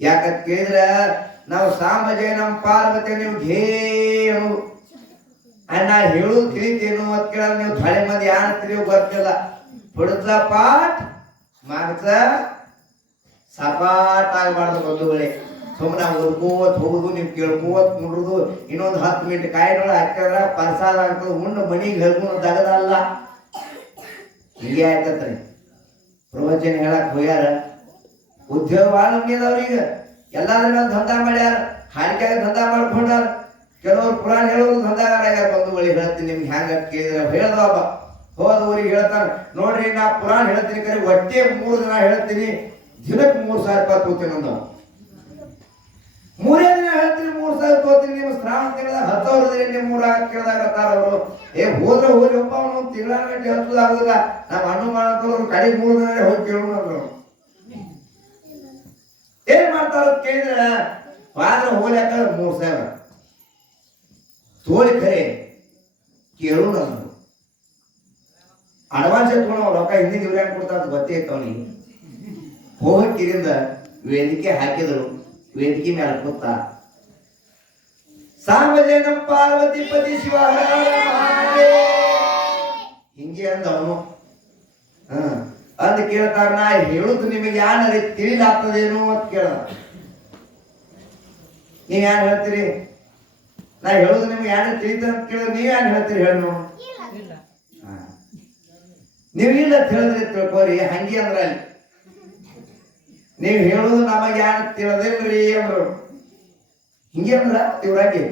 ಯಾಕಂತ ಕೇಳಿದ್ರ, ನಾವು ಸಾಮಜಯ ನಮ್ಮ ಪಾರ್ವತಿ ನೀವು ಘೇನು ಅಣ್ಣ ಹೇಳುದು ತಿಳಿತೇನು ಅಂತ ಕೇಳಿದ್ರೆ ನೀವು ಥಳೆ ಮಂದಿ ಯಾರು ತಿಳಿಯೋ ಗೊತ್ತಿಲ್ಲ. ಹುಡುಗ ಪಾಟ್ ಮಾಗಸ ಸಪಾಟ್ ಆಗಬಾರ್ದು ಬಂಧುಗಳೇ. ಸುಮ್ಮನೆ ಓದ್ಕೋತ್ ಹೋಗುದು, ನೀವು ಕೇಳ್ಕೋತ್ ಕುಂಡ್ರುದು ಇನ್ನೊಂದು ಹತ್ತು ಮಿನಿಟ್ ಕಾಯಿಗಳು ಹಾಕಿದ್ರ ಪ್ರಸಾದ ಆಗ್ತದೆ, ಉಂಡು ಮನಿಗೆ ಹೇಳ್ಕೊಂಡು ದಗದಲ್ಲ. ಹಿಂಗೆ ಆಯ್ತತ್ರಿ. ಪ್ರವಚನ ಹೇಳಕ್ ಹೋಗ್ಯಾರ. ಉದ್ಯೋಗ ಭಾಳ ನಮ್ಗೆ ಈಗ ಎಲ್ಲಾದ್ರ ಮೇಲೆ ದಂಧ ಮಾಡ್ಯಾರ ಹಾನಿಕಾಯಿ ದಂಧ ಮಾಡ್ಕೊಂಡಾರ. ಕೆಲವರು ಪುರಾಣ ಹೇಳೋರು ಬಂದು ಬಳಿ ಹೇಳ್ತೀನಿ, ನಿಮ್ಗೆ ಹ್ಯಾಂಗ ಕೇಳಿದ್ರೆ ಹೇಳ್ದವ ಹೋದ ಊರಿಗೆ ಹೇಳ್ತಾನ, ನೋಡ್ರಿ ನಾ ಪುರಾಣ ಹೇಳ್ತೀನಿ ಕರೆ, ಒಟ್ಟೆ ಮೂರು ದಿನ ಹೇಳ್ತೀನಿ, ದಿನಕ್ಕೆ ಮೂರು ಸಾವಿರ ರೂಪಾಯಿ ತೋತೀನಿ ಅಂದವ. ಮೂರೇ ದಿನ ಹೇಳ್ತೀನಿ, ಮೂರು ಸಾವಿರ ತೋತೀನಿ ನಿಮ್ಮ ಸ್ನಾನ ತಿಂಗಳ ಹತ್ತವ್ರದ್ರಿ ನಿಮ್ಮ ಮೂರ ಕೇಳಿದಾಗ ಅವರು. ಏ, ಹೋದ್ರೆ ಹೋಗಿ ಒಬ್ಬ ಅವನು ತಿಂಗಳ ಗಂಟೆ ಹತ್ತದಾಗುದಿಲ್ಲ. ನಮ್ಮ ಅಣ್ಣ ಮಾಡೋರು ಕಡೆ ಮೂರು ದಿನ ಹೋಗಿ ಕೇಳೋಣ ಅಂದ್ರು ಏನ್ ಮಾಡ್ತಾರ ಕೇಳಿದ್ರ ಆದ್ರೆ ಹೋಗ್ಯಾಕ ಮೂರ್ ಸಾವಿರ. ತೋಳಿ ಖರೆ ಕೇಳೋಣ ಅಡ್ವಾನ್ಸ್ ಎತ್ಕೊಂಡು ರೊಕ್ಕ ಹಿಂದಿನ ಇವ್ರ ಹೆಂಗ್ ಕೊಡ್ತಾರ ಗೊತ್ತೇ ಅವನಿಗೆ. ಹೋಗಕ್ಕಿರಿಂದ ವೇದಿಕೆ ಹಾಕಿದರು ವೇದಿಕೆ ಮೇಲೆ ಕೂತ. ಸಾಮಜನ ಪಾರ್ವತಿ ಪತಿ ಶಿವ ಹಿಂಗೆ ಅಂದ ಅವನು ಹ ಅಂದ ಕೇಳ್ತಾರ ನಾ ಹೇಳುದು ನಿಮಗೆ ಯಾನರಿ ತಿಳಿಲಾಗ್ತದೇನು ಅಂತ ಕೇಳ ನೀವ್ ಯಾನ್ ಹೇಳ್ತೀರಿ? ನಾ ಹೇಳುದು ನಿಮ್ಗೆ ಯಾನ ತಿಳಿತ ಅಂತ ಕೇಳಿದ್ರೆ ನೀವ್ ಯಾನ್ ಹೇಳ್ತೀರಿ ಹೇಳು ನೀವು ಇಲ್ಲ ತಿಳಿದ್ರಿ ತಿಳ್ಕೋರಿ ಹಂಗೆ ಅಂದ್ರ ಅಲ್ಲಿ. ನೀವ್ ಹೇಳುದು ನಮಗೆ ಯಾರು ತಿಳಿದಿಲ್ರಿ ಅಂದ್ರು. ಹಿಂಗೆ ಅಂದ್ರ ಇವ್ರಾಗಿ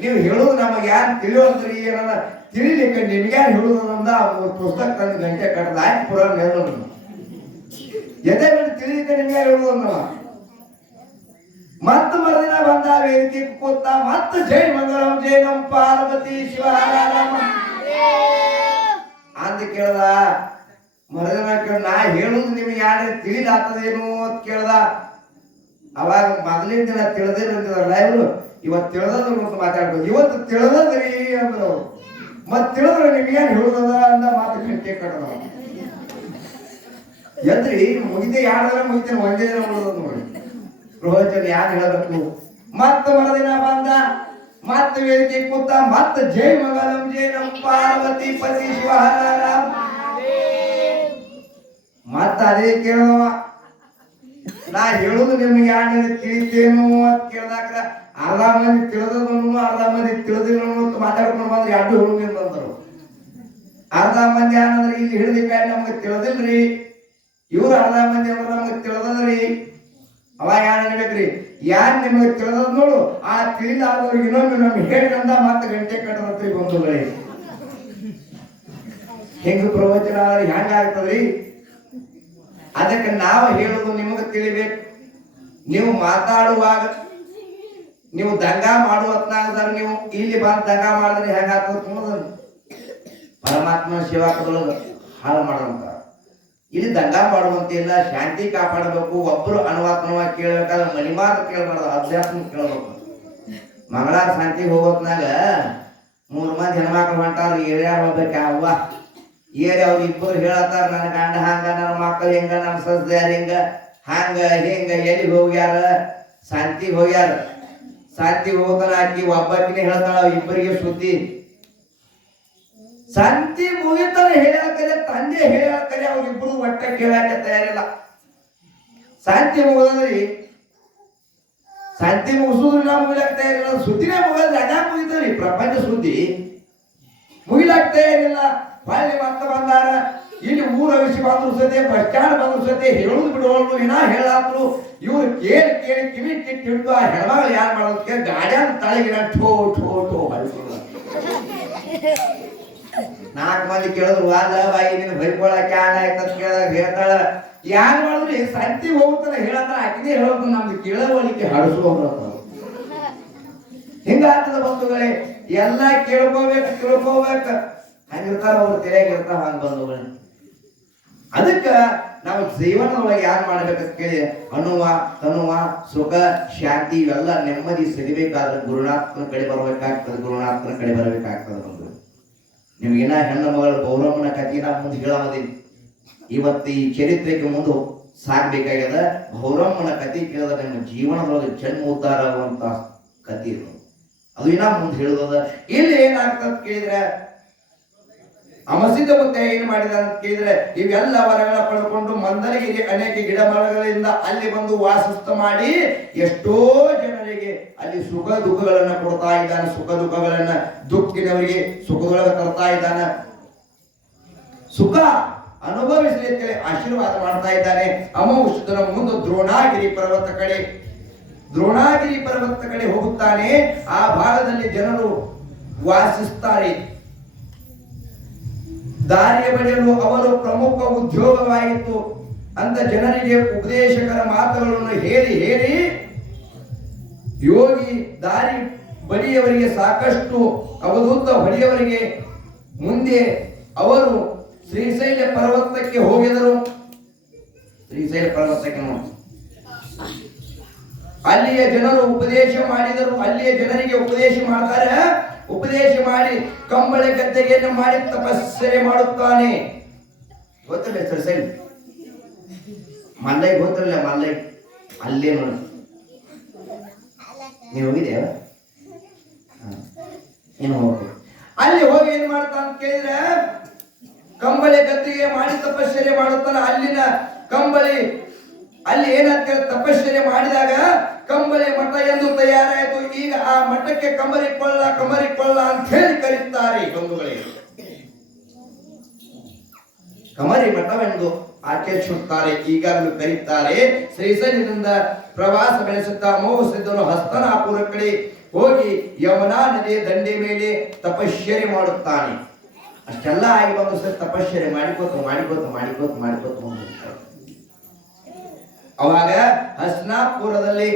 ನೀವು ಹೇಳುದು ನಮಗೆ ಯಾರು ತಿಳಿಯೋದ್ರಿ ಏನಾರ ತಿಳಿಲಿಕ್ಕೆ ನಿಮ್ಗೆ ಯಾರು ಹೇಳುದು ಅಂದ ಪುಸ್ತಕ ತಂದು ಗಂಟೆ ಕಟ್ಟದ ಆಯ್ತು ಪುರಾಣ ಹೇಳೋದು. ಎದೆ ಬಿಟ್ಟು ನಿಮಗೆ ನಿಮ್ಗೆ ಅಂದವ ಮತ್ತ ಮರದಿನ ಬಂದ ವೇದಿಕೆ ಕೂತ ಮತ್ತ ಜೈ ಮಂಗಳಂ, ಜೈ ನಮ್ ಪಾರ್ವತಿ ಶಿವ ಅಂತ ಕೇಳ್ದ, ಮರುದಿನ ಕೇಳ ನಾ ಹೇಳುದು ನಿಮ್ಗೆ ಯಾರು ತಿಳಿಲಾಗ್ತದೇನು ಅಂತ ಕೇಳ್ದ. ಅವಾಗ ಮೊದಲಿನ ದಿನ ತಿಳಿದಿರಂತಿದಾರಲ್ಲ ಇವರು. ಇವತ್ತು ತಿಳಿದ್ರು ಅಂತ ಮಾತಾಡ್ಬೋದು. ಇವತ್ತು ತಿಳಿದ್ರಿ ಅಂದ್ರು ಮತ್ತೆ ತಿಳಿದ್ರು ಏನು ಹೇಳುದದ ಅಂತ ಮಾತು ಕಟ್ಟಿ ಕಟ್ಟದ ಎದ್ರಿ ಮುಗಿದೆ ಯಾರ್ದಾರ ಮುಗಿತೇನೆ ಒಂದೇ ದಿನ ಉಳಿದ ನೋಡಿ. ಪ್ರವಚನ ಯಾರು ಹೇಳಬೇಕು? ಮತ್ತ ಮರದಿನ ಬಂದ, ಮತ್ತ ವೇದಿಕೆ ಕೂತ, ಮತ್ತ ಜೈ ಮಂಗಲಂ, ಜೈ ನಮ್ ಪಾರ್ವತಿ ಪತಿ ಶಿವ ಹರ ರಾಮ ಮತ್ತ ಅದೇ ಕೇಳುವ ನಾ ಹೇಳುದು ನಿಮ್ಗೆ ಯಾರು ತಿಳಿತೇನು ಅಂತ ಕೇಳಿದಾಗ ಅರ್ಧ ಮಂದಿ ತಿಳಿದನು ಅರ್ಧ ಮಂದಿ ತಿಳಿದಿಲ್ಲ ಅಂತ ಮಾತಾಡ್ಕೊಂಡು ಬಂದ್ರೆ ಎರಡು ಹೇಳುದಿಲ್ಲ ಅಂತಂದ್ರು ಅರ್ಧ ಮಂದಿ ಏನಂದ್ರೆ ಇಲ್ಲಿ ಹಿಡಿದ ಬ್ಯಾಡ ನಮ್ಗೆ ತಿಳಿದಿಲ್ರಿ. ಇವ್ರು ಅರ್ಧ ಮಂದಿ ಅಂದ್ರೆ ನಮ್ಗೆ ತಿಳಿದದ್ರಿ. ಅವಾಗ ಯಾರು ಅನ್ಬೇಕ್ರಿ? ಯಾರು ನಿಮಗೆ ತಿಳಿದದ್ ನೋಡು. ಆ ತಿಳಿದಾದವ್ರಿಗೆ ಇನ್ನೊಮ್ಮೆ ನಮ್ಗೆ ಹೇಳಿದಂತ ಮತ್ತೆ ಗಂಟೆ ಕಟ್ಟದತ್ರಿ ಬಂದ್ರಿ ಹೆಂಗ ಪ್ರವಚನ ಹೆಂಗ ಆಗ್ತದ್ರಿ? ಅದಕ್ಕೆ ನಾವು ಹೇಳುದು ನಿಮಗೆ ತಿಳಿಬೇಕು. ನೀವು ಮಾತಾಡುವಾಗ ನೀವು ದಂಗ ಮಾಡುವ ನೀವು. ಇಲ್ಲಿ ಬಂದು ದಂಗ ಮಾಡಿದ್ರೆ ಹೆಂಗಾಗ್ತದೆ ಆಗ್ತದ ಪರಮಾತ್ಮ ಶಿವಾಕದೊಳಗ ಹಾಳು ಮಾಡೋಂತ. ಇಲ್ಲಿ ದಂಡ ಮಾಡುವಂತಿಲ್ಲ, ಶಾಂತಿ ಕಾಪಾಡಬೇಕು ಒಬ್ಬರು ಅನುವಾತನವಾಗಿ ಕೇಳಬೇಕಾದ್ರೆ ಮನಿ ಮಾತು ಕೇಳಬಾರ್ದು ಅಧ್ಯಾತ್ಮ ಕೇಳಬೇಕು. ಮಂಗಳಾರ ಶಾಂತಿ ಹೋಗೋತ್ನಾಗ ಮೂರ್ ಮಂದಿ ಹೆಣ್ಮಕ್ಳು ಹೊಂಟಾರ ಏರ್ಯಾರ ಹೋಗ್ಬೇಕ? ಏರಿ ಅವ್ರು ಇಬ್ಬರು ಹೇಳತ್ತಾರ, ನನ್ನ ಗಂಡ ಹಂಗ, ನನ್ನ ಮಕ್ಕಳು ಹೆಂಗ, ನನ್ನ ಸಸ್ಯಾರ ಹಿಂಗ? ಹಂಗ, ಹಿಂಗ ಎಲ್ಲಿ ಹೋಗ್ಯಾರ? ಶಾಂತಿ ಹೋಗ್ಯಾರ. ಶಾಂತಿ ಹೋಗ್ತಾನ ಆಕಿ ಒಬ್ಬಾಕಿನೇ ಹೇಳ್ತಾಳ, ಇಬ್ಬರಿಗೆ ಸುದ್ದಿ ಶಾಂತಿ ಮುಗಿತಾನೆ ಹೇಳಕರೆ ತಂದೆ ಹೇಳಕರೆ ಅವ್ರಿಬ್ರು ಒಟ್ಟ ಕೇಳಕ್ಕೆ ತಯಾರಿಲ್ಲ. ಸಂತಿ ಮುಗಿದ್ರಿ ಸಂತಿ ಮುಗಿಸೋದ್ರಿ ನಾವು ಮುಗಿಲಕ್ಕೆ ತಯಾರಿಲ್ಲ. ಸುದ್ದಿನೇ ಮುಗಿದ್ರೆ ಅದ ಮುಗಿತರಿ ಪ್ರಪಂಚ ಸುದ್ದಿ ಮುಗಿಲಾಕ್ ತಯಾರಿಲ್ಲ. ಹೊಳ್ಳಿ ಮತ್ತ ಬಂದಾರ. ಇಲ್ಲಿ ಊರ ವಿಷಯ ಬಂದ್ರು ಸತೆ, ಬಸ್ ಸ್ಟ್ಯಾಂಡ್ ಬಂದ್ರು ಸತೆ, ಹೇಳುದು ಬಿಡೋಳು ಇನ್ನ ಹೇಳಾದ್ರು. ಇವ್ರು ಕೇಳಿ ಕೇಳಿ ಕಿವಿ ಕಿಟ್ಟಿಡ್ದು ಆ ಹೆಣ್ಮಗಳು ಯಾರು ಮಾಡೋದಕ್ಕೆ? ಗಾಡಿಯನ್ನು ತಳಗಿನ ಠೋ ಠೋ ಠೋ ಹೊಡಿಸೋದು ನಾಲ್ಕು ಮಂದಿ ಕೇಳಿದ್ರು, ವಾದ, ಬಾಯಿ, ನೀನು ಬೈಕೊಳಕ್ಕೆ ಆನ ಆಯ್ತಂತ ಕೇಳಿದಾಗ ಹೇಳ್ತಾಳ ಯಾರು ಮಾಡಿದ್ರಿ ಸಂತಿ ಹೋಗ್ತಾರ ಹೇಳತ್ತ ಆಕಿನೇ ಹೇಳೋದು ನಮ್ದು ಕೇಳವಳಿಕೆ ಹಡಿಸುವ ಹಿಂಗಾಗ್ತದ ಬಂಧುಗಳೇ, ಎಲ್ಲ ಕೇಳ್ಕೋಬೇಕು, ತಿಳ್ಕೋಬೇಕು. ಹಂಗಿರ್ತಾರ ಅವ್ರು ತೆರೆಯಾಗಿರ್ತಾವ ಹಂಗ ಬಂಧುಗಳೇ. ಅದಕ್ಕ ನಾವು ಜೀವನದೊಳಗೆ ಯಾರು ಮಾಡ್ಬೇಕಂತ ಕೇಳಿ ಅನುವ ತನುವ ಸುಖ, ಶಾಂತಿ ಇವೆಲ್ಲ ನೆಮ್ಮದಿ ಸಿಗಬೇಕಾದ್ರೆ ಗುರುನಾಥನ ಕಡೆ ಬರ್ಬೇಕಾಗ್ತದೆ, ಗುರುನಾಥನ ಕಡೆ ಬರಬೇಕಾಗ್ತದೆ ನಿಮ್ಗೇನ ಹೆಣ್ಣು ಮಗಳ ಗೌರವನ ಕಥೆನ ಮುಂದೆ ಹೇಳೋದಿಲ್ಲ ಇವತ್ತು ಈ ಚರಿತ್ರೆಗೆ ಮುಂದೆ ಸಾಕ್ಬೇಕಾಗ್ಯದ ಗೌರಮ್ಮನ ಕಥೆ ಕೇಳಿದ ನಿಮ್ಮ ಜೀವನದೊಳಗೆ ಜನ್ಮ ಉದ್ಧಾರ ಆಗುವಂತ ಕತೆ ಇದು. ಅದು ಇನ್ನ ಮುಂದೆ ಹೇಳುದ ಇಲ್ಲಿ ಏನಾಗ್ತದ ಕೇಳಿದ್ರೆ? ಅಮಸಿದ ಬುದ್ಧ ಏನ್ ಮಾಡಿದ ಅಂತ ಕೇಳಿದ್ರೆ, ಇವೆಲ್ಲ ವರಗಳ ಪಡ್ಕೊಂಡು ಮಂದರಿಗೆ ಅನೇಕ ಗಿಡ ಮರಗಳಿಂದ ಅಲ್ಲಿ ಬಂದು ವಾಸಸ್ಥ ಮಾಡಿ ಎಷ್ಟೋ ಜನರಿಗೆ ಅಲ್ಲಿ ಸುಖ ದುಃಖಗಳನ್ನ ಕೊಡ್ತಾ ಇದ್ದಾನೆ, ಸುಖ ದುಃಖಗಳನ್ನ ದುಃಖಿನವರಿಗೆ ಸುಖದೊಳಗೆ ತರ್ತಾ ಇದ್ದಾನೆ. ಸುಖ ಅನುಭವಿಸಲಿ ಅಂತೇಳಿ ಆಶೀರ್ವಾದ ಮಾಡ್ತಾ ಇದ್ದಾನೆ. ಅಮೌಷಧನ ಮುಂದೆ ದ್ರೋಣಾಗಿರಿ ಪರ್ವತ ಕಡೆ. ದ್ರೋಣಾಗಿರಿ ಪರ್ವತ ಕಡೆ ಹೋಗುತ್ತಾನೆ. ಆ ಭಾಗದಲ್ಲಿ ಜನರು ವಾಸಿಸ್ತಾರೆ. ದಾರಿಯ ಬಳಿಯಲು ಅವರು ಪ್ರಮುಖ ಉದ್ಯೋಗವಾಯಿತು. ಅಂತ ಜನರಿಗೆ ಉಪದೇಶಕರ ಮಾತುಗಳನ್ನು ಹೇಳಿ ಹೇಳಿ ಯೋಗಿ ದಾರಿ ಬಡಿಯವರಿಗೆ ಸಾಕಷ್ಟು ಅವಧೂತ ಹೊಡೆಯವರಿಗೆ ಮುಂದೆ ಅವರು ಶ್ರೀಶೈಲ ಪರ್ವತಕ್ಕೆ ಹೋಗಿದರು. ಶ್ರೀಶೈಲ ಪರ್ವತಕ್ಕೆ ಅಲ್ಲಿಯ ಜನರು ಉಪದೇಶ ಮಾಡಿದರು. ಅಲ್ಲಿಯ ಜನರಿಗೆ ಉಪದೇಶ ಮಾಡ್ತಾರೆ. ಉಪದೇಶ ಮಾಡಿ ಕಂಬಳ ಗದ್ದೆಗೆಯನ್ನು ಮಾಡಿ ತಪಸ್ಸರೆ ಮಾಡುತ್ತಾನೆ. ಗೊತ್ತಿಲ್ಲ ಶ್ರೀಶೈಲ. ಮಲ್ಲೈ ಗೊತ್ತಿಲ್ಲ ಮಲ್ಲೈ. ಅಲ್ಲೇ ನೋಡಿ. ನೀವು ಹೋಗಿದೆಯಾ? ಏನು ಹೋಗಿ. ಅಲ್ಲಿ ಹೋಗಿ ಏನ್ ಮಾಡ್ತಾ ಅಂತ ಕೇಳಿದ್ರೆ ಕಂಬಳಿ ಗತ್ತಿಗೆ ಮಾಡಿ ತಪಶ್ಚರ್ಯ ಮಾಡುತ್ತಾನ ಅಲ್ಲಿನ ಕಂಬಳಿ ಅಲ್ಲಿ ಏನಾಗ್ತದೆ ತಪಶ್ಚರ್ಯ ಮಾಡಿದಾಗ ಕಂಬಳಿ ಮಠ ಎಂದು ತಯಾರಾಯಿತು. ಈಗ ಆ ಮಠಕ್ಕೆ ಕಂಬರಿ ಕೊಳ್ಳ ಕಂಬರಿ ಕೊಳ್ಳ ಅಂತ ಹೇಳಿ ಕರೀತಾರೆ ಬಂಧುಗಳಿಗೆ ಕಮರಿ ಮಠವೆಂದು? ಆಚರಿಸುತ್ತಾರೆ ಈಗಾಗಲೂ ಕರೀತಾರೆ ಶ್ರೀಸನಿಂದ ಪ್ರವಾಸ ಬೆಳೆಸುತ್ತಾ ಮೋಹಸಿದ್ದನು ಹಸ್ತನಾಪುರ ಕಡೆ ಹೋಗಿ ಯಮುನಾ ನದಿಯ ದಂಡೆ ಮೇಲೆ ತಪಶ್ಚರ್ಯ ಮಾಡುತ್ತಾನೆ. ಅಷ್ಟೆಲ್ಲ ಆಗಿ ಬಂದು ಸರ್ ತಪಶ್ಚರ್ಯ ಮಾಡಿಕೋತ ಮಾಡಿಕೋತ ಮಾಡಿಕೋತ ಮಾಡಿಕೋತ ಅವಾಗ ಹಸ್ನಾಪುರದಲ್ಲಿ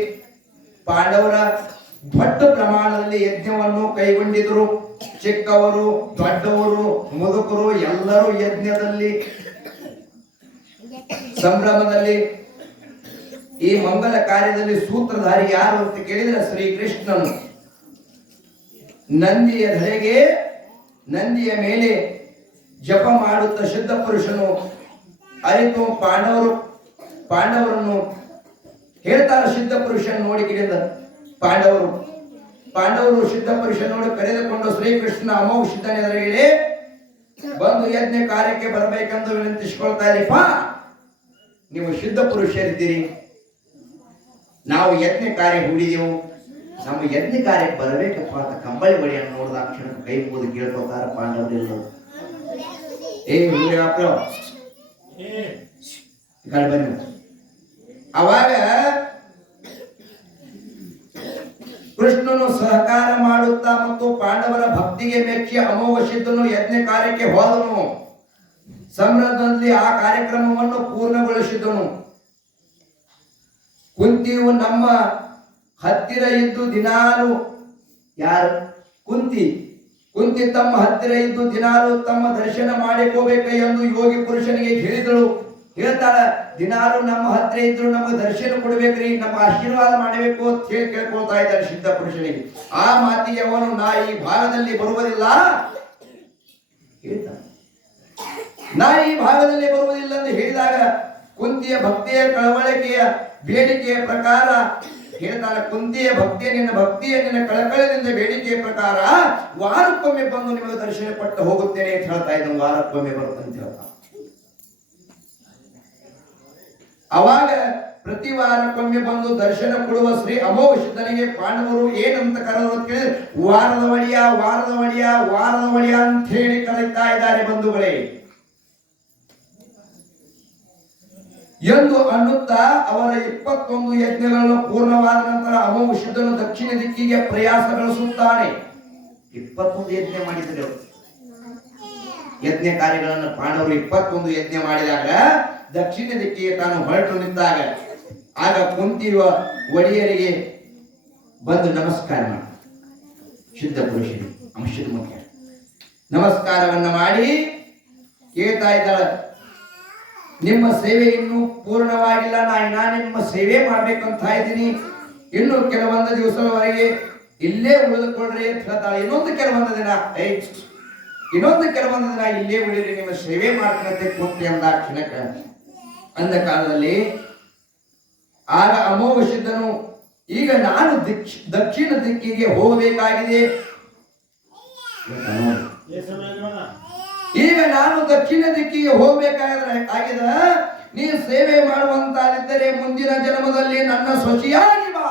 ಪಾಂಡವರ ದೊಡ್ಡ ಪ್ರಮಾಣದಲ್ಲಿ ಯಜ್ಞವನ್ನು ಕೈಗೊಂಡಿದ್ರು ಚಿಕ್ಕವರು, ದೊಡ್ಡವರು, ಮುದುಕರು ಎಲ್ಲರೂ ಯಜ್ಞದಲ್ಲಿ ಸಂಭ್ರಮದಲ್ಲಿ ಈ ಮಂಗಲ ಕಾರ್ಯದಲ್ಲಿ ಸೂತ್ರಧಾರಿ ಯಾರು ಅಂತ ಕೇಳಿದ್ರೆ ಶ್ರೀಕೃಷ್ಣನು. ನಂದಿಯ ಧರೆಗೆ ನಂದಿಯ ಮೇಲೆ ಜಪ ಮಾಡುತ್ತ ಶುದ್ಧ ಪುರುಷನು ಅರಿತು ಪಾಂಡವರು ಪಾಂಡವರನ್ನು ಹೇಳ್ತಾರೆ ಶುದ್ಧ ಪುರುಷನ್ ನೋಡಿ ಕಿಡಿದ ಪಾಂಡವರು. ಪಾಂಡವರು ಶುದ್ಧ ಪುರುಷ ನೋಡಿ ಕರೆದುಕೊಂಡು ಶ್ರೀಕೃಷ್ಣ ಅಮೋಘ ಹೇಳಿ ಬಂದು ಯಜ್ಞ ಕಾರ್ಯಕ್ಕೆ ಬರಬೇಕೆಂದು ವಿನಂತಿಸಿಕೊಳ್ತಾ ಇದ್ದೀಪ ನೀವು ಶುದ್ಧ ಪುರುಷರಿದ್ದೀರಿ. ನಾವು ಯಜ್ಞ ಕಾರ್ಯ ಹೂಡಿದೆವು. ನಮ್ಮ ಯಜ್ಞ ಕಾರ್ಯಕ್ಕೆ ಬರಬೇಕಪ್ಪ ಅಂತ ಕಂಬಳಿ ಬಳಿಯನ್ನು ನೋಡಿದ ಕ್ಷಣ ಕೈ ಮುಗಿದು ಕೇಳ್ಕೊತಾರ ಪಾಂಡವರಿಲ್ಲ ಏ ಬನ್ನಿ. ಅವಾಗ ಕೃಷ್ಣನು ಸಹಕಾರ ಮಾಡುತ್ತಾ ಮತ್ತು ಪಾಂಡವರ ಭಕ್ತಿಗೆ ಮೆಚ್ಚಿ ಅಮೋಘ ಸಿದ್ಧನು ಯಜ್ಞ ಕಾರ್ಯಕ್ಕೆ ಹೋದನು. ಸಂಭ್ರಮದಲ್ಲಿ ಆ ಕಾರ್ಯಕ್ರಮವನ್ನು ಪೂರ್ಣಗೊಳಿಸಿದನು. ಕುಂತಿಯು ನಮ್ಮ ಹತ್ತಿರ ಇದ್ದು ದಿನಾಲು ಯಾರು ಕುಂತಿ ಕುಂತಿ ತಮ್ಮ ಹತ್ತಿರ ಇದ್ದು ದಿನಾಲು ತಮ್ಮ ದರ್ಶನ ಮಾಡಿಕೋಬೇಕು ಎಂದು ಯೋಗಿ ಪುರುಷನಿಗೆ ಹೇಳಿದಳು. ಹೇಳ್ತಾಳ, ದಿನಾಲು ನಮ್ಮ ಹತ್ತಿರ ಇದ್ರು ನಮಗೆ ದರ್ಶನ ಕೊಡ್ಬೇಕ್ರಿ, ನಮ್ಮ ಆಶೀರ್ವಾದ ಮಾಡಬೇಕು ಅಂತ ಹೇಳಿ ಕೇಳ್ಕೊಳ್ತಾ ಇದ್ದಾರೆ ಸಿದ್ಧ ಪುರುಷನಿಗೆ. ಆ ಮಾತಿಗೆ ಅವನು, ನಾ ಈ ಭಾಗದಲ್ಲಿ ಬರುವುದಿಲ್ಲ. ಹೇಳ್ತಾನೆ. ನಾ ಈ ಭಾಗದಲ್ಲಿ ಬರುವುದಿಲ್ಲ ಎಂದು ಹೇಳಿದಾಗ ಕುಂತಿಯ ಭಕ್ತಿಯ ಕಳವಳಿಕೆಯ ಬೇಡಿಕೆಯ ಪ್ರಕಾರ ಹೇಳ್ತಾಳೆ, ಕುಂತಿಯ ಭಕ್ತಿಯ ನಿನ್ನ ಭಕ್ತಿಯ ನಿನ್ನ ಕಳಕಳದಿಂದ ಬೇಡಿಕೆಯ ಪ್ರಕಾರ ವಾರಕ್ಕೊಮ್ಮೆ ಬಂದು ನಿಮಗೆ ದರ್ಶನ ಪಟ್ಟು ಹೋಗುತ್ತೇನೆ ಅಂತ ಹೇಳ್ತಾ ಇದ್ದಾನೆ, ವಾರಕ್ಕೊಮ್ಮೆ ಬರುತ್ತಂತ ಹೇಳ್ತಾ ಅವಾಗ ಪ್ರತಿ ವಾರಕ್ಕೊಮ್ಮೆ ಬಂದು ದರ್ಶನ ಕೊಡುವ ಶ್ರೀ ಅಮೋಘ ಪಾಂಡವರು ಏನಂತ ಕರೆದರು ಅಂತ ಕೇಳಿದ್ರೆ, ವಾರದ ಒಡೆಯ ವಾರದ ವಾರದ ಅಂತ ಹೇಳಿ ಕರೀತಾ ಇದ್ದಾರೆ ಬಂಧುಗಳೇ. ಎಂದು ಅನ್ನುತ್ತಾ ಅವರ ಇಪ್ಪತ್ತೊಂದು ಯಜ್ಞಗಳನ್ನು ಪೂರ್ಣವಾದ ನಂತರ ಅಮೋಘ ಸಿದ್ಧನು ದಕ್ಷಿಣ ದಿಕ್ಕಿಗೆ ಪ್ರಯಾಸ ಬೆಳೆಸುತ್ತಾನೆ. ಇಪ್ಪತ್ತೊಂದು ಯಜ್ಞ ಮಾಡಿದರೆ ಯಜ್ಞ ಕಾರ್ಯಗಳನ್ನು ಪಾಂಡವರು ಇಪ್ಪತ್ತೊಂದು ಯಜ್ಞ ಮಾಡಿದಾಗ ದಕ್ಷಿಣ ದಿಕ್ಕಿಗೆ ತಾನು ಹೊರಟು ನಿಂತಾಗ ಆಗ ಕುಂತಿರುವ ಒಡೆಯರಿಗೆ ಬಂದು ನಮಸ್ಕಾರ ಮಾಡಿ. ಶುದ್ಧ ಪುರುಷರು ಅಂಶದ ಮುಖ್ಯ ನಮಸ್ಕಾರವನ್ನ ಮಾಡಿ ಕೇಳ್ತಾ ಇದ್ದಾಳೆ. ನಿಮ್ಮ ಸೇವೆ ಇನ್ನೂ ಪೂರ್ಣವಾಗಿಲ್ಲ ನಾ ನಿಮ್ಮ ಸೇವೆ ಮಾಡ್ಬೇಕಂತ ಇದ್ದೀನಿ ಇನ್ನು ಕೆಲವೊಂದು ದಿವಸದವರೆಗೆ ಇಲ್ಲೇ ಉಳಿದುಕೊಳ್ಳ್ರಿ ಅಂತ ಹೇಳ್ತಾಳೆ ಇನ್ನೊಂದು ಕೆಲವೊಂದು ದಿನ ಇನ್ನೊಂದು ಕೆಲವೊಂದು ದಿನ ಇಲ್ಲೇ ಉಳಿದ್ರಿ ನಿಮ್ಮ ಸೇವೆ ಮಾಡ್ತೀನಂತೆ ಕೂತಿ ಅಂದ ಕ್ಷಣಕ ಅಂದ ಕಾಲದಲ್ಲಿ ಆಗ ಅಮೋಘ ಸಿದ್ಧನು ಈಗ ನಾನು ದಿಕ್ಷ ದಕ್ಷಿಣ ದಿಕ್ಕಿಗೆ ಹೋಗಬೇಕಾಗಿದೆ ಈಗ ನಾನು ದಕ್ಷಿಣ ದಿಕ್ಕಿಗೆ ಹೋಗ್ಬೇಕಾದ್ರೆ ಆಗಿದ, ನೀ ಸೇವೆ ಮಾಡುವಂತಾಗಿದ್ದರೆ ಮುಂದಿನ ಜನ್ಮದಲ್ಲಿ ನನ್ನ ಸೊಸಿಯಾಗಿ ಬಾ.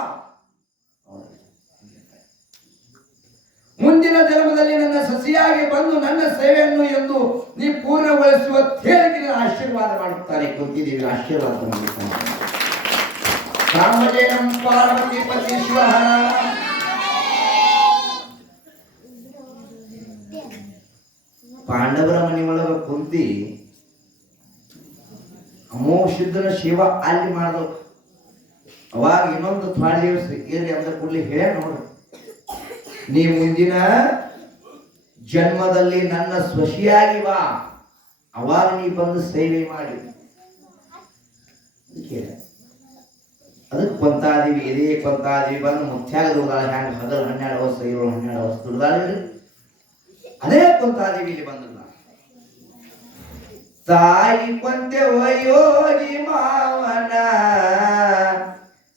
ಮುಂದಿನ ಜನ್ಮದಲ್ಲಿ ನನ್ನ ಸಸಿಯಾಗಿ ಬಂದು ನನ್ನ ಸೇವೆಯನ್ನು ಎಂದು ನೀ ಪೂರ್ಣಗೊಳಿಸುವ ತೇರಿಗೆ ಆಶೀರ್ವಾದ ಮಾಡುತ್ತಾರೆ. ಗೊತ್ತಿದ್ದೀವಿ ಆಶೀರ್ವಾದ ಮಾಡುತ್ತಾರೆ ಪಾಂಡವರ ಮನೆಯೊಳಗೆ ಕುಂತಿ ಅಮೋಷಿದ್ದನ ಶಿವ ಅಲ್ಲಿ ಮಾಡಿದ್ರು ಅವಾಗ ಇನ್ನೊಂದು ಥಾಳಿ ಏನ್ರಿ ಅಂತ ಹೇ ಹೇಳ ನೋಡ್ರಿ ನೀ ಮುಂದಿನ ಜನ್ಮದಲ್ಲಿ ನನ್ನ ಸ್ವಶಿಯಾಗಿ ಬಾ. ಅವಾಗ ನೀ ಬಂದು ಸೇವೆ ಮಾಡಿ. ಅದಕ್ಕೆ ಕೊಂತಾದೀವಿ ಇದೇ ಕೊಂತಾದೀವಿ ಬಂದು ಮುತ್ಯಾಗ ದುರ್ದಾಳ, ಹ್ಯಾಂಗ ಹಗಲ್ ಹನ್ನೆರಡು ವರ್ಷ ಏಳು ಹನ್ನೆರಡು ವರ್ಷ ದುರ್ದಾಳಿರಿ ಅದೇ ಕುಂತಾದೇವಿ ಇಲ್ಲಿ ಬಂದಲ್ಲ ತಾಯಿ ಕೊಂತೆ ಯೋಗಿ ಮಾವನ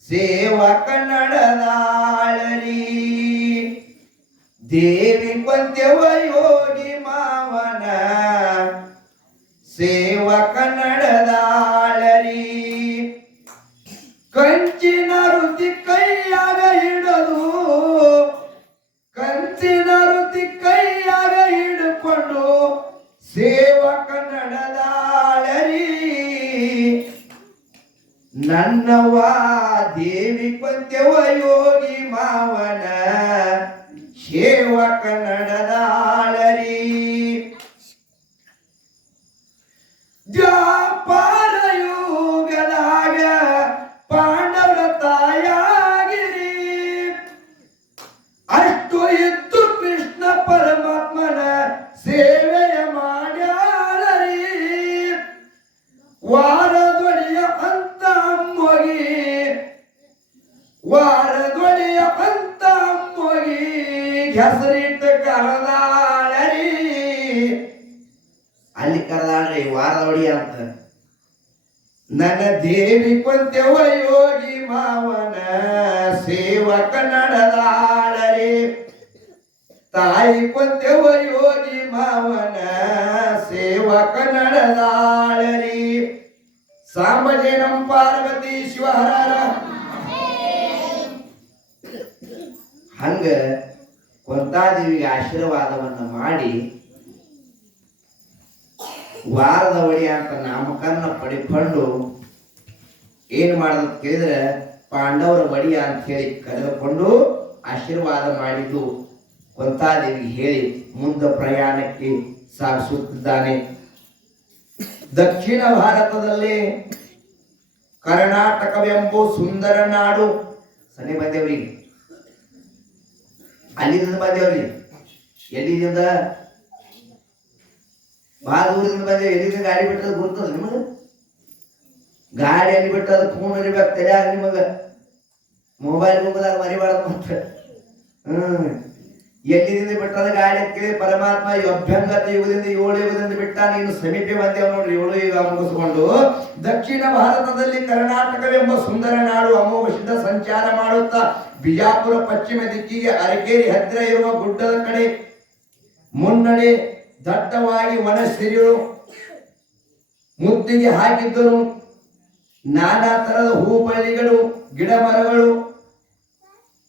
ಸೇವಾ ಕನ್ನಡದಾಳರಿ ದೇವಿ ಕೊಂತೆ ಯೋಗಿ ಮಾವನ ಸೇವಾ ಕನ್ನಡದಾಳರಿ ಸೇವಾ ಕನ್ನಡದಾಳರಿ ನನ್ನವ್ವ ದೇವಿ ಪದ್ಯವ ಯೋಗಿ ಮಾವನ ಸೇವ ಕನ್ನಡದಾಳರಿ ವಾರದೊಡೆಯ ಪಂತ ಅಮ್ಮೊಗಿ ಹೆಸರಿಟ್ಟ ಕರದಾಳರಿ. ಅಲ್ಲಿ ಕರದಾಳ್ರಿ ವಾರದೊಡಿ ಅಂತ ನನ್ನ ದೇವಿ ಕೊಂತೆವ ಯೋಗಿ ಮಾವನ ಸೇವ ಕನ್ನಡದಾಳರಿ ತಾಯಿ ಕೊಂತೆವ ಯೋಗಿ ಮಾವನ ಸೇವ ಕನ್ನಡದಾಳರಿ ಸಾಂಬಜೇನಂ ಪಾರ್ವತಿ ಶಿವಹರ ಹಂಗ ಕೊಂತಾದೇವಿಗೆ ಆಶೀರ್ವಾದವನ್ನು ಮಾಡಿ ವಾರದ ಒಡೆಯ ಅಂತ ನಾಮಕರಣ ಪಡಿಕೊಂಡು ಏನ್ ಮಾಡೋದು ಕೇಳಿದ್ರೆ ಪಾಂಡವರ ಒಡೆಯ ಅಂತ ಹೇಳಿ ಕರೆದುಕೊಂಡು ಆಶೀರ್ವಾದ ಮಾಡಿದ್ದು ಕೊಂತಾದೇವಿ ಹೇಳಿ ಮುಂದೆ ಪ್ರಯಾಣಕ್ಕೆ ಸಾಗಿಸುತ್ತಿದ್ದಾನೆ. ದಕ್ಷಿಣ ಭಾರತದಲ್ಲಿ ಕರ್ನಾಟಕವೆಂಬ ಸುಂದರ ನಾಡು. ಸನಿ ಬಂದೇವ್ರಿ ಅಲ್ಲಿಂದ ಬಂದೇವ್ರಿ ಎಲ್ಲಿಂದ ಭಾಳ ದೂರದಿಂದ ಬಂದೇವಿ ಎಲ್ಲಿಂದ ಗಾಡಿ ಬಿಟ್ಟದ ಗುರ್ತದ ನಿಮಗೆ? ಗಾಡಿ ಎಲ್ಲಿ ಬಿಟ್ಟದ ಫೋನ್ ಇರ್ಬೇಕು ತಲೆಯಾಗ ನಿಮಗೆ. ಮೊಬೈಲ್ ಮುಗದಾಗ ಮರಿಬಾರ್ದು ಮತ್ತೆ. ಹ್ಮ್. ಎಲ್ಲಿದಿಂದ ಬಿಟ್ಟದ ಗಾಡಿ ಪರಮಾತ್ಮ ಅಭ್ಯಂಗತ ಯುಗದಿಂದ ಏಳು ಯುಗದಿಂದ ಬಿಟ್ಟ ನೀನು ಸಮೀಪೆ ಬಂದೇವ್ ನೋಡ್ರಿ, ಏಳು ಯುಗ ಮುಗಿಸ್ಕೊಂಡು. ದಕ್ಷಿಣ ಭಾರತದಲ್ಲಿ ಕರ್ನಾಟಕವೆಂಬ ಸುಂದರ ನಾಡು ಅಮೋಘಿತ ಸಂಚಾರ ಮಾಡುತ್ತಾ, ಬಿಜಾಪುರ ಪಶ್ಚಿಮ ದಿಕ್ಕಿಗೆ ಅರಕೇರಿ ಹತ್ತಿರ ಇರುವ ಗುಡ್ಡದ ಕಡೆ ಮುನ್ನಡೆ ದಟ್ಟವಾಗಿ ಮನಸ್ಸಿರಿಯು ಮುತ್ತಿಗೆ ಹಾಕಿದ್ದರು ನಾನಾ ತರದ ಹೂ ಗಿಡ ಮರಗಳು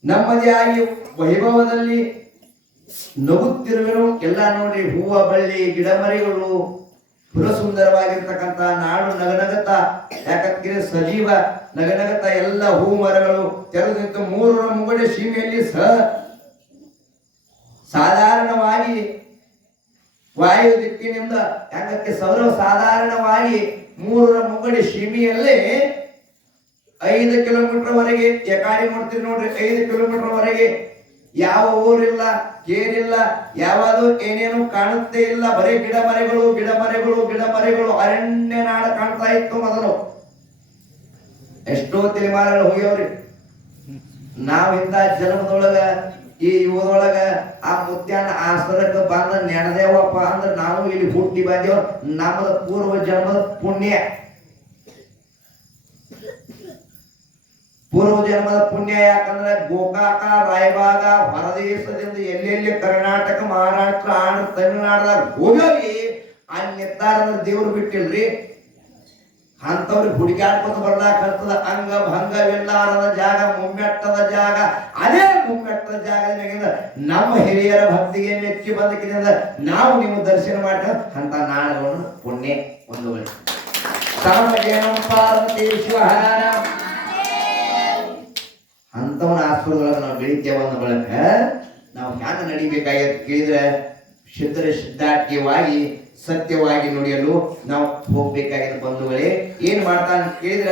ನಮ್ಮದೇ ಆಗಿ ವೈಭವದಲ್ಲಿ ನಗುತ್ತಿರುವೆನು? ಎಲ್ಲ ನೋಡಿ ಹೂವ, ಬಳ್ಳಿ, ಗಿಡ ಮರಿಗಳು ಸುಂದರವಾಗಿರ್ತಕ್ಕಂಥ ನಾಡು ನಗನಗತ, ಯಾಕಂದ್ರೆ ಸಜೀವ ನಗನಗತ ಎಲ್ಲ ಹೂ ಮರಗಳು ತೆರೆದು ಮೂರರ ಮುಂಗಡೆ ಸೀಮೆಯಲ್ಲಿ ಸಹ ಸಾಧಾರಣವಾಗಿ ವಾಯು ದಿಕ್ಕಿನಿಂದ ಯಾಕಕ್ಕೆ ಸರ್ವ ಸಾಧಾರಣವಾಗಿ ಮೂರರ ಮುಂಗಡಿ ಸೀಮೆಯಲ್ಲಿ ಐದು ಕಿಲೋಮೀಟರ್ ವರೆಗೆ ಎಕಾಡಿ ನೋಡ್ತೀರಿ ನೋಡ್ರಿ, ಐದು ಕಿಲೋಮೀಟರ್ ವರೆಗೆ ಯಾವ ಊರಿಲ್ಲ ಏನಿಲ್ಲ ಯಾವುದು ಏನೇನು ಕಾಣುತ್ತೇ ಇಲ್ಲ. ಬರೀ ಗಿಡ ಮರಗಳು ಗಿಡ ಮರಗಳು, ಗಿಡ ಮರೆಗಳು, ಅರಣ್ಯ ನಾಡ ಕಾಣ್ತಾ ಇತ್ತು ಮೊದಲು. ಎಷ್ಟೋ ತಿಳಿಮಾರಗಳು ಹೋಗ್ಯವ್ರಿ ಇಂಥ ಜನ್ಮದೊಳಗ, ಈ ಯುಗದೊಳಗ ಆ ಮುತ್ಯಾನ ಆಸರಕ್ಕೆ ಬಂದ ನೆನೆದೇವಪ್ಪ ಅಂದ್ರೆ ನಾವು ಇಲ್ಲಿ ಹುಟ್ಟಿ ಬಂದೇವ. ನಮ್ಮದ ಪೂರ್ವ ಜನ್ಮದ ಪುಣ್ಯ. ಪೂರ್ವ ಜನ್ಮದ ಪುಣ್ಯ ಯಾಕಂದ್ರೆ ಗೋಕಾಕ ರಾಯಬಾಗ ಹೊರದೇಶದಿಂದ ಎಲ್ಲೆಲ್ಲಿ ಕರ್ನಾಟಕ, ಮಹಾರಾಷ್ಟ್ರ, ಆಂಧ್ರ, ತಮಿಳುನಾಡದಾಗ ಹೋಗಿ ಅಲ್ಲಿ ನಿಂತಾರ ದೇವ್ರು ಬಿಟ್ಟಿಲ್ರಿ. ಅಂತವ್ರಿಗೆ ಹುಡುಗಾಡ್ಕೊತ ಬರ್ಲಾಕ ಹತ್ತದ ಅಂಗ ಭಂಗವಿಲ್ಲಾರದ ಜಾಗ, ಮುಮ್ಮೆಟ್ಟದ ಜಾಗ, ಅದೇ ಮುಮ್ಮೆಟ್ಟದ ಜಾಗದಿಂದ ನಮ್ಮ ಹಿರಿಯರ ಭಕ್ತಿಗೆ ಮೆಚ್ಚಿ ಬಂದಕ್ಕಿಂತ ನಾವು ನಿಮ್ಮ ದರ್ಶನ ಮಾಡಿದ ಅಂತ ನಾಡಗಳನ್ನು ಪುಣ್ಯ ಒಂದು ಪಾರ್ವತಿ ಶಿವಹರನ ಅಂತವನ ಆಸ್ಪದೊಳಗೆ ನಾವು ಬೆಳಿತೇವೆ ಅನ್ನೋ ಬಳಕ, ನಾವು ಹ್ಯಾಂಗ ನಡಿಬೇಕಾಗಿ ಕೇಳಿದ್ರೆ ಶುದ್ಧರ ಶುದ್ಧಾಟ್ಯವಾಗಿ ಸತ್ಯವಾಗಿ ನುಡಿಯಲು ನಾವು ಹೋಗ್ಬೇಕಾಗಿದೆ ಬಂಧುಗಳೇ. ಏನ್ ಮಾಡ್ತಾನ ಕೇಳಿದ್ರ,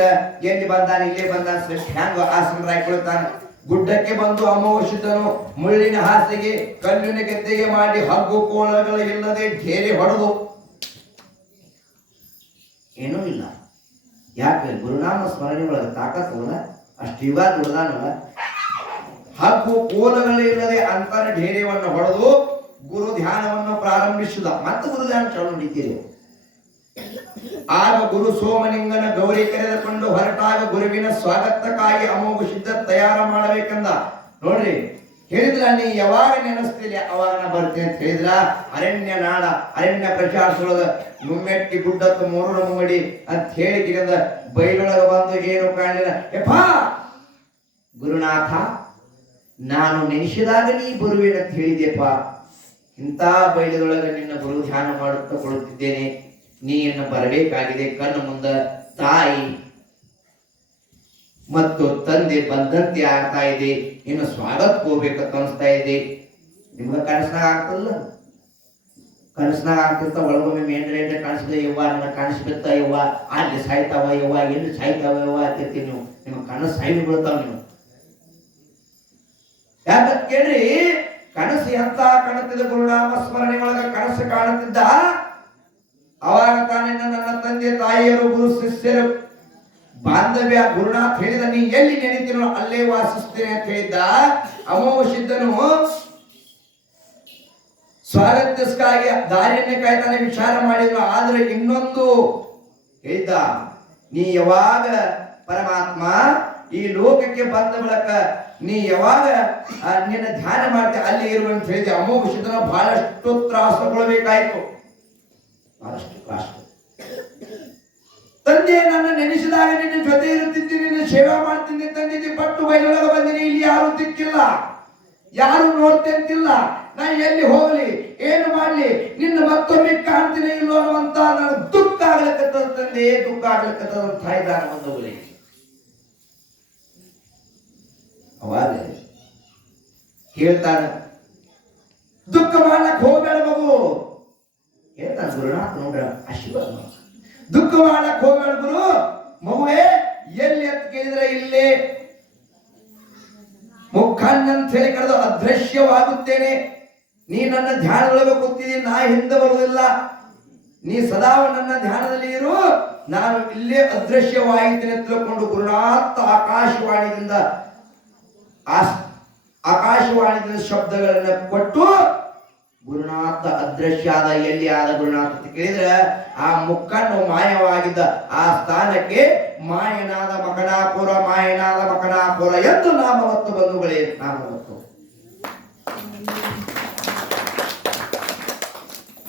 ಎಲ್ಲಿ ಬಂದಾನ, ಇಲ್ಲೇ ಬಂದಾನ ಹ್ಯಾಂಗ ಆಸನ ಹಾಕೊಳ್ತಾನ ಗುಡ್ಡಕ್ಕೆ ಬಂದು ಅಮೋಷಿತನು ಮುಳ್ಳಿನ ಹಾಸಿಗೆ, ಕಲ್ಲಿನ ಗೆದ್ದೆಗೆ ಮಾಡಿ ಹಗ್ಗು ಕೋಲಗಳು ಇಲ್ಲದೆ ಢೇರಿ ಹೊಡೆದು. ಏನೂ ಇಲ್ಲ. ಯಾಕೆ? ಗುರುನಾಮ ಸ್ಮರಣೆ ಒಳಗೆ ತಾಕತ್ತವಲ್ಲ ಅಷ್ಟು ಯುಗ ದುಡ್ದಾನಲ್ಲ ಹಕ್ಕು ಕೋಲಗಳಿಲ್ಲದೆ ಅಂತರ ಧೈರ್ಯವನ್ನು ಹೊಡೆದು ಗುರು ಧ್ಯಾನವನ್ನು ಪ್ರಾರಂಭಿಸಿದ. ಮತ್ತೆ ಗುರು ಧ್ಯಾನ ಚಾಲು ನಡೀತೀರಿ ಆಗ ಗುರು ಸೋಮಲಿಂಗನ ಗೌರಿ ಕರೆದುಕೊಂಡು ಹೊರಟಾಗ ಗುರುವಿನ ಸ್ವಾಗತಕ್ಕಾಗಿ ಅಮೋಘ ಸಿದ್ಧ ತಯಾರ ಮಾಡಬೇಕಂದ. ನೋಡ್ರಿ ಹೇಳಿದ್ರ ನೀ ಯಾವಾಗ ನೆನಸ್ತೀನಿ ಅವಾಗ ನಾ ಬರ್ತೀನಿ ಅಂತ ಹೇಳಿದ್ರ ಅರಣ್ಯ ನಾಡ ಅರಣ್ಯ ಪ್ರಚಾರಸೊಳಗ ಮುಮ್ಮೆಟ್ಟಿ ಗುಡ್ಡತ್ತು ಮೂರು ಮುಂಗಡಿ ಅಂತ ಹೇಳಿ ಗಿಡದ ಬೈಲೊಳಗ ಬಂದು ಏನು ಕಾಣಲಿಲ್ಲ. ಯಪ್ಪಾ ಗುರುನಾಥ, ನಾನು ನೆನೆಸಿದಾಗ ನೀ ಬರುವೇನೆ ಅಂತ ಹೇಳಿದೆಪ್ಪ ಇಂಥ ಬೈಲದೊಳಗೆ ನಿನ್ನ ಗುರು ಧ್ಯಾನ ಮಾಡುತ್ತಾ ಕೊಡುತ್ತಿದ್ದೇನೆ ನೀ ಬರಬೇಕಾಗಿದೆ. ಕಣ್ಣು ಮುಂದ ತಾಯಿ ಮತ್ತು ತಂದೆ ಬಂದಂತೆ ಆಗ್ತಾ ಇದೆ. ಇನ್ನು ಸ್ವಾಗತ ಹೋಗ್ಬೇಕಂತ ಅನಿಸ್ತಾ ಇದೆ. ನಿಮ್ಗ ಕನಸ್ನಾಗ ಆಗ್ತಲ್ಲ ಕನಸ್ನಾಗ ಆಗ್ತಿರ್ತ, ಒಳಗೊಮ್ಮೆ ಮೇಂದ್ರೆ ಏನ್ರೆ ಯವ್ವ ನನ್ನ ಕಾಣಿಸ್ಬಿಡ್ತಾ ಯವ್ವ? ಅಲ್ಲಿ ಸಾಯ್ತಾವ ಇವ್ವ ಎಲ್ಲಿ ಸಾಯ್ತಾವ ಇವ್ವ ಅಂತಿರ್ತೀವಿ ನೀವು. ನಿಮ್ಮ ಕನಸು ಸಾಯ್ದು ಬೀಳ್ತಾವ ನೀವು. ಯಾಕಂತ ಕೇಳ್ರಿ, ಕನಸು ಎಂತ ಕಾಣುತ್ತಿದ್ದ ಗುರುನಾಮ ಸ್ಮರಣೆ ಒಳಗ ಕನಸು ಕಾಣುತ್ತಿದ್ದ? ಅವಾಗ ತಾನೇ ನನ್ನ ತಂದೆ, ತಾಯಿಯರು, ಗುರು, ಶಿಷ್ಯರು ಬಾಂಧವ್ಯ ಗುರುನಾಥ್ ಹೇಳಿದ ನೀ ಎಲ್ಲಿ ನೆನೀತೀನೋ ಅಲ್ಲೇ ವಾಸಿಸ್ತೇನೆ ಅಂತ ಹೇಳಿದ್ದ. ಅಮೋಘ ಸಿದ್ಧನು ಸ್ವಾಗತಿಸ್ಕಾಗಿ ದಾರಿಯನ್ನೇ ಕಾಯ್ತಾನೆ ವಿಚಾರ ಮಾಡಿದ್ರು ಆದ್ರೆ ಇನ್ನೊಂದು ಹೇಳಿದ್ದ, ನೀ ಯಾವಾಗ ಪರಮಾತ್ಮ ಈ ಲೋಕಕ್ಕೆ ಬಂದ ಬಳಕ ನೀ ಯಾವಾಗ ನಿನ್ನ ಧ್ಯಾನ ಮಾಡ್ತೆ, ಅಲ್ಲಿ ಇರುವ ಅಂತ ಹೇಳಿದೆ ಅಮೋಘ ಸಿದ್ಧನ ಬಹಳಷ್ಟು ತ್ರಾಸಗೊಳ್ಳಬೇಕಾಯ್ತು ಬಹಳಷ್ಟು ತ್ರಾಸ. ತಂದೆ ನನ್ನ ನೆನೆಸಿದಾಗ ನಿನ್ನ ಜೊತೆ ಇರುತ್ತಿದ್ದೆ, ನಿನ್ನ ಸೇವಾ ಮಾಡ್ತೀನಿ ತಂದಿದ್ದೆ ಪಟ್ಟು ಬಯಲೊಳಗೆ ಬಂದಿನಿ ಇಲ್ಲಿ ಯಾರು ತಿಕ್ಕಿಲ್ಲ ಯಾರು ನೋಡ್ತಂತಿಲ್ಲ ನಾ ಎಲ್ಲಿ ಹೋಗ್ಲಿ, ಏನು ಮಾಡ್ಲಿ, ನಿನ್ನ ಮತ್ತೊಮ್ಮೆ ಕಾಣ್ತೀನಿ ಇಲ್ಲೋ ಅನ್ನುವಂತ ನನ್ನ ದುಃಖ ಆಗ್ಲಕ್ಕದ ತಂದೆ, ದುಃಖ ಆಗ್ಲಕ್ಕದ ಒಂದು ಬಂದವಳಿ ಅವಾಗ ಹೇಳ್ತಾನ, ದುಃಖ ಮಾಡಕ್ ಹೋಗ್ಬೇಡ ಮಗು. ಹೇಳ್ತಾನೆ, ಗುರುನಾಥ್ ನೋಡ್ರ ಆಶೀರ್ವಾದ. ದುಃಖ ಮಾಡಕ್ ಹೋಗ್ಬೇಡ ಗುರು. ಮಗುವೆ, ಎಲ್ಲಿ ಅಂತ ಕೇಳಿದ್ರೆ ಇಲ್ಲಿ? ಮುಖಾನ್ ಅಂತ ಹೇಳಿ ಕರೆದು ಅದೃಶ್ಯವಾಗುತ್ತೇನೆ. ನೀ ನನ್ನ ಧ್ಯಾನದೊಳಗೆ ಕೂತಿದ್ದೀನಿ ನಾ ಹಿಂದೆ ಬರುವುದಿಲ್ಲ. ನೀ ಸದಾ ನನ್ನ ಧ್ಯಾನದಲ್ಲಿ ಇರು. ನಾನು ಇಲ್ಲೇ ಅದೃಶ್ಯವಾಯಿತೇನೆ ತಿಳ್ಕೊಂಡು ಗುರುನಾಥ ಆಕಾಶವಾಣಿಯಿಂದ ಆಕಾಶವಾಣಿಯಿಂದ ಶಬ್ದಗಳನ್ನ ಕೊಟ್ಟು ಗುರುನಾಥ ಅದೃಶ್ಯಾದ ಎಲ್ಲಿ ಆದ ಗುರುನಾಥ ಅಂತ ಕೇಳಿದ್ರೆ, ಆ ಮುಕ್ಕನ್ನು ಮಾಯವಾಗಿದ್ದ ಆ ಸ್ಥಾನಕ್ಕೆ ಮಾಯನಾದ ಮಕನಾಪುರ ಮಾಯನಾದ ಮಕನಾಪುರ ಎಂದು ನಾಮವತ್ತು ಬಂಧುಗಳೇ ನಾಮವತ್ತು.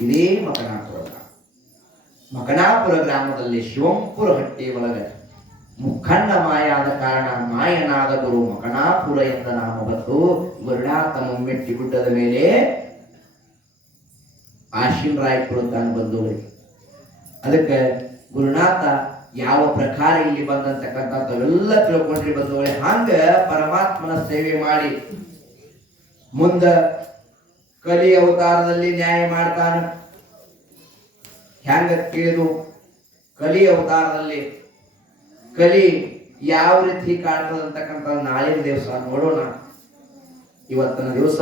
ಇದೇ ಮಕನಾಪುರ ಮಕನಾಪುರ ಗ್ರಾಮದಲ್ಲಿ ಶಿವಂಪುರ ಹಟ್ಟಿ ಒಳಗೆ ಮುಖಂಡ ಮಾಯಾದ ಕಾರಣ ಮಾಯನಾದ ಗುರು ಮಕನಾಪುರ ಎಂದ ನಾಮ ಬಂತು ಗುರುನಾಥ ಮುಮ್ಮೆಟ್ಟಿ ಗುಡ್ಡದ ಮೇಲೆ ಆಶೀನ್ ರಾಯ್ ತಾನು ಬಂದು ಅದಕ್ಕೆ ಗುರುನಾಥ ಯಾವ ಪ್ರಕಾರ ಇಲ್ಲಿ ಬಂದಂತಕ್ಕಂಥವೆಲ್ಲ ತಿಳ್ಕೊಂಡ್ರಿ ಬಂದವಳೆ ಹಂಗ ಪರಮಾತ್ಮನ ಸೇವೆ ಮಾಡಿ ಮುಂದ ಕಲಿ ಅವತಾರದಲ್ಲಿ ನ್ಯಾಯ ಮಾಡ್ತಾನ. ಹೆಂಗ ತಿಳಿದು ಕಲಿ ಅವತಾರದಲ್ಲಿ ಕಲಿ ಯಾವ ರೀತಿ ಕಾಣ್ತದಂತಕ್ಕಂಥ ನಾಳಿನ ದಿವಸ ನೋಡೋಣ. ಇವತ್ತಿನ ದಿವಸ